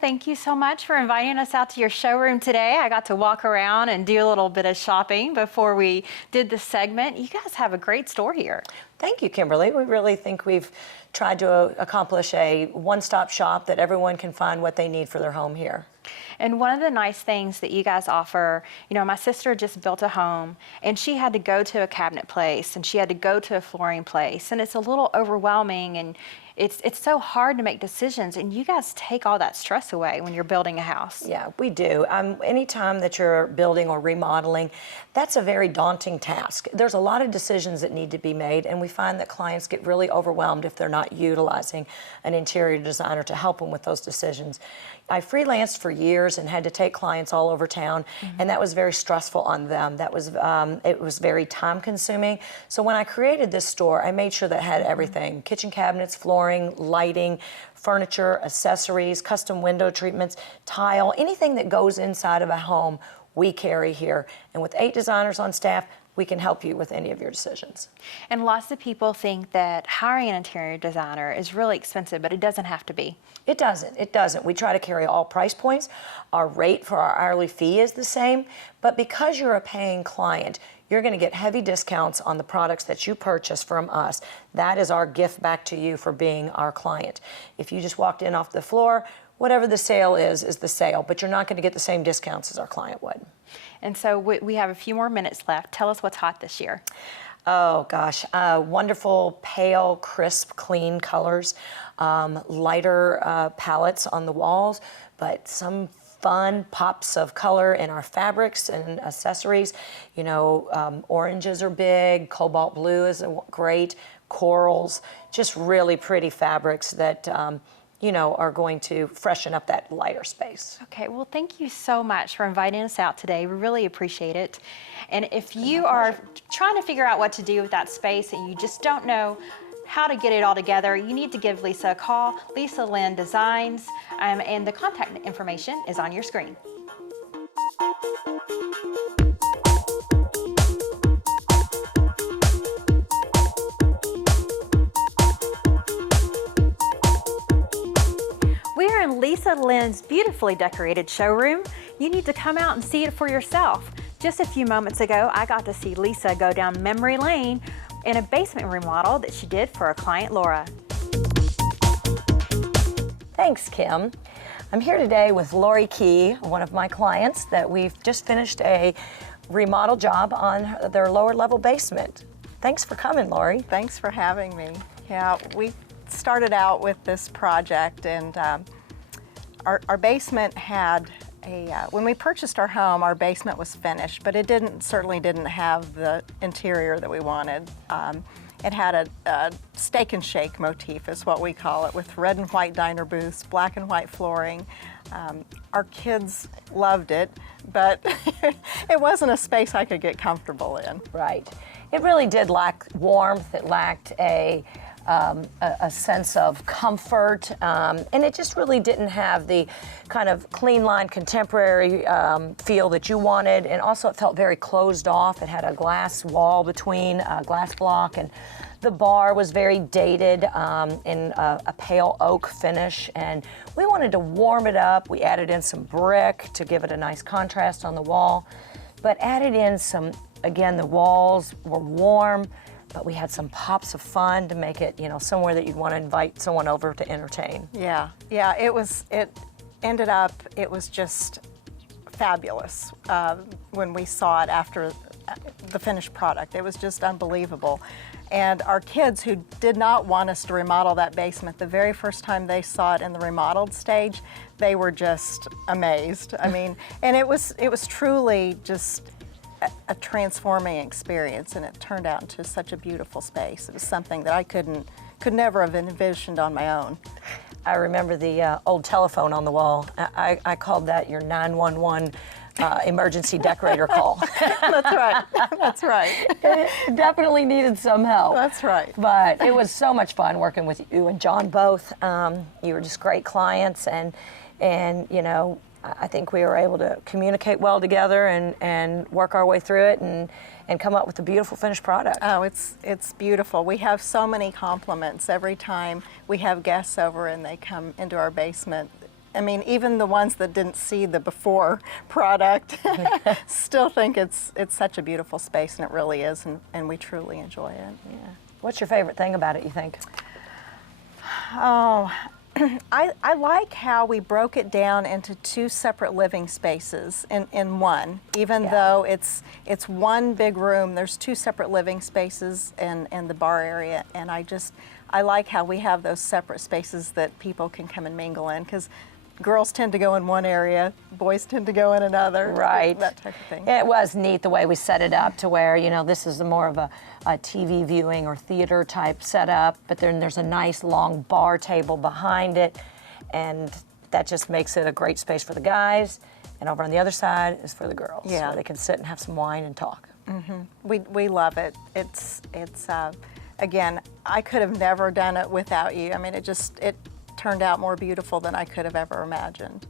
thank you so much for inviting us out to your showroom today. I got to walk around and do a little bit of shopping before we did this segment. You guys have a great store here. Thank you, Kimberly. We really think we've tried to accomplish a one-stop shop that everyone can find what they need for their home here. And one of the nice things that you guys offer, you know, my sister just built a home and she had to go to a cabinet place and she had to go to a flooring place, and it's a little overwhelming and it's so hard to make decisions, and you guys take all that stress away when you're building a house. Yeah, we do. Anytime that you're building or remodeling, that's a very daunting task. There's a lot of decisions that need to be made, and we find that clients get really overwhelmed if they're not utilizing an interior designer to help them with those decisions. I freelanced for years and had to take clients all over town, and that was very stressful on them. That was it was very time consuming. So when I created this store, I made sure that it had everything: kitchen cabinets, flooring, lighting, furniture, accessories, custom window treatments, tile, anything that goes inside of a home, we carry here. And with 8 designers on staff, we can help you with any of your decisions. And lots of people think that hiring an interior designer is really expensive, but it doesn't have to be. It doesn't. It doesn't. We try to carry all price points. Our rate for our hourly fee is the same, but because you're a paying client, you're going to get heavy discounts on the products that you purchase from us. That is our gift back to you for being our client. If you just walked in off the floor, whatever the sale is the sale, but you're not going to get the same discounts as our client would. And so we have a few more minutes left. Tell us what's hot this year. Oh gosh, wonderful, pale, crisp, clean colors, lighter palettes on the walls, but some fun pops of color in our fabrics and accessories. You know, oranges are big, cobalt blue is great, corals, just really pretty fabrics that you know, are going to freshen up that lighter space. Okay, well, thank you so much for inviting us out today. We really appreciate it. And if you are trying to figure out what to do with that space and you just don't know how to get it all together, you need to give Lisa a call. Lisa Lynn Designs, and the contact information is on your screen. We're in Lisa Lynn's beautifully decorated showroom. You need to come out and see it for yourself. Just a few moments ago, I got to see Lisa go down memory lane in a basement remodel that she did for a client, Laura. Thanks, Kim. I'm here today with Lori Key, one of my clients that we've just finished a remodel job on their lower level basement. Thanks for coming, Lori. Thanks for having me. Yeah, we started out with this project, and our basement had when we purchased our home, our basement was finished, but it certainly didn't have the interior that we wanted. It had a steak and shake motif, is what we call it, with red and white diner booths, black and white flooring. Our kids loved it, but it wasn't a space I could get comfortable in. Right. It really did lack warmth. It lacked a sense of comfort, and it just really didn't have the kind of clean line, contemporary feel that you wanted, and also it felt very closed off. It had a glass wall between, a glass block, and the bar was very dated in a pale oak finish, and we wanted to warm it up. We added in some brick to give it a nice contrast on the wall, but added in some, again, the walls were warm, but we had some pops of fun to make it, you know, somewhere that you'd want to invite someone over to entertain. Yeah, it ended up, it was just fabulous when we saw it after the finished product. It was just unbelievable. And our kids, who did not want us to remodel that basement, the very first time they saw it in the remodeled stage, they were just amazed. I mean, and it was truly just a transforming experience, and it turned out into such a beautiful space. It was something that I could never have envisioned on my own. I remember the old telephone on the wall. I called that your 911 emergency decorator call. That's right. That's right. It definitely needed some help. That's right. But it was so much fun working with you and John both. You were just great clients, and you know, I think we were able to communicate well together and work our way through it and come up with a beautiful finished product. Oh, it's beautiful. We have so many compliments every time we have guests over and they come into our basement. I mean, even the ones that didn't see the before product still think it's such a beautiful space, and it really is, and we truly enjoy it. Yeah. What's your favorite thing about it, you think? Oh, I like how we broke it down into 2 separate living spaces in one. Even though it's one big room, there's 2 separate living spaces in the bar area, and I like how we have those separate spaces that people can come and mingle in, because girls tend to go in one area, boys tend to go in another. Right. That type of thing. Yeah, it was neat the way we set it up to where, you know, this is more of a TV viewing or theater type setup, but then there's a nice long bar table behind it, and that just makes it a great space for the guys, and over on the other side is for the girls. Yeah. Where they can sit and have some wine and talk. We love it. It's again, I could have never done it without you. I mean, it turned out more beautiful than I could have ever imagined.